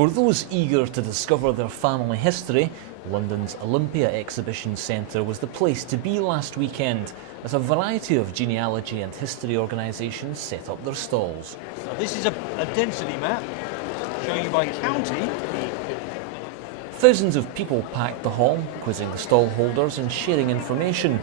For those eager to discover their family history, London's Olympia Exhibition Centre was the place to be last weekend as a variety of genealogy and history organisations set up their stalls. So this is a density map showing you by county. Thousands of people packed the hall, quizzing the stall holders and sharing information.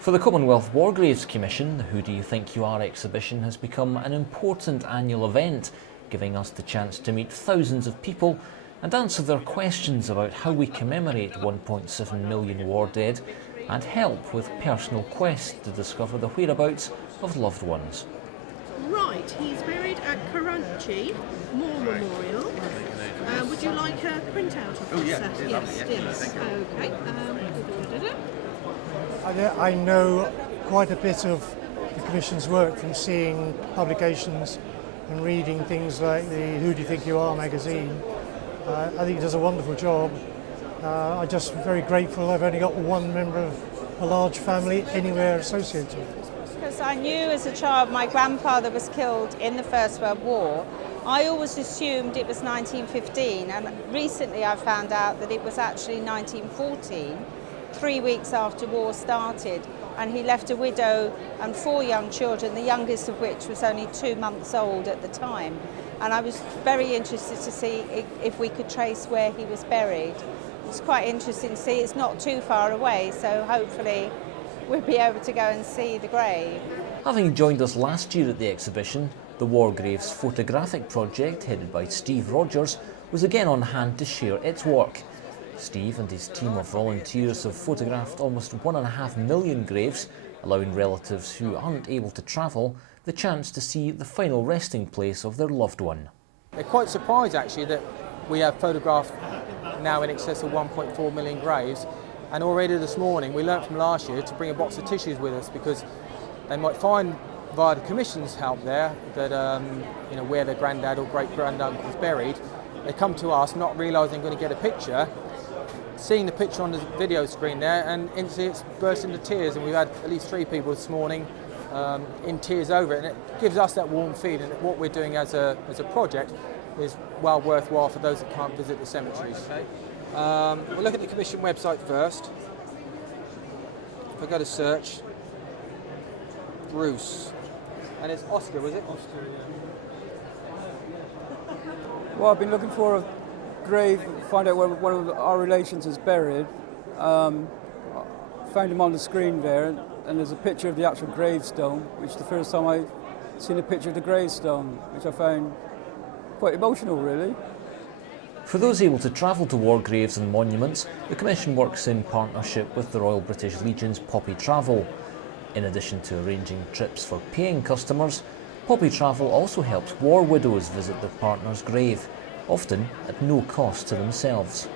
For the Commonwealth War Graves Commission, the Who Do You Think You Are exhibition has become an important annual event, giving us the chance to meet thousands of people and answer their questions about how we commemorate 1.7 million war dead and help with personal quests to discover the whereabouts of loved ones. Right, he's buried at Karachi War Memorial. Would you like a printout of this? Yes. Okay. I know quite a bit of the Commission's work from seeing publications and reading things like the Who Do You Think You Are magazine. I think it does a wonderful job. I'm just very grateful I've only got one member of a large family anywhere associated. Because I knew as a child my grandfather was killed in the First World War. I always assumed it was 1915, and recently I found out that it was actually 1914, 3 weeks after war started, and he left a widow and 4 young children, the youngest of which was only 2 months old at the time. And I was very interested to see if we could trace where he was buried. It's quite interesting to see. It's not too far away, so hopefully we'll be able to go and see the grave. Having joined us last year at the exhibition, the War Graves photographic project, headed by Steve Rogers, was again on hand to share its work. Steve and his team of volunteers have photographed almost 1.5 million graves, allowing relatives who aren't able to travel the chance to see the final resting place of their loved one. They're quite surprised actually that we have photographed now in excess of 1.4 million graves, and already this morning we learnt from last year to bring a box of tissues with us because they might find via the Commission's help there that where their granddad or great-granduncle was buried. They come to us not realising they're going to get a picture, seeing the picture on the video screen there, and instantly it's burst into tears, and we've had at least 3 people this morning in tears over it, and it gives us that warm feeling that what we're doing as a project is well worthwhile for those that can't visit the cemeteries. Okay. We'll look at the Commission website first. If I go to search, Bruce, and it's Oscar, was it? Oscar, yeah. Well, I've been looking for a grave, find out where one of our relations is buried. Found him on the screen there, and there's a picture of the actual gravestone, which is the first time I've seen a picture of the gravestone, which I found quite emotional, really. For those able to travel to war graves and monuments, the Commission works in partnership with the Royal British Legion's Poppy Travel. In addition to arranging trips for paying customers, Poppy Travel also helps war widows visit their partner's grave, often at no cost to themselves.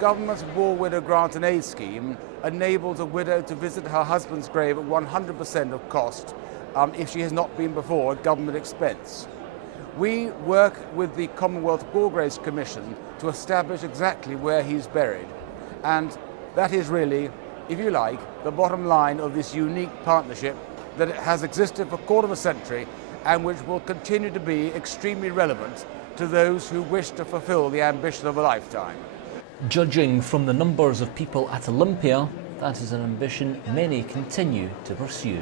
Government's War Widow Grant and Aid Scheme enables a widow to visit her husband's grave at 100% of cost if she has not been before at government expense. We work with the Commonwealth War Graves Commission to establish exactly where he's buried, and that is really, if you like, the bottom line of this unique partnership that has existed for a quarter of a century and which will continue to be extremely relevant to those who wish to fulfill the ambition of a lifetime. Judging from the numbers of people at Olympia, that is an ambition many continue to pursue.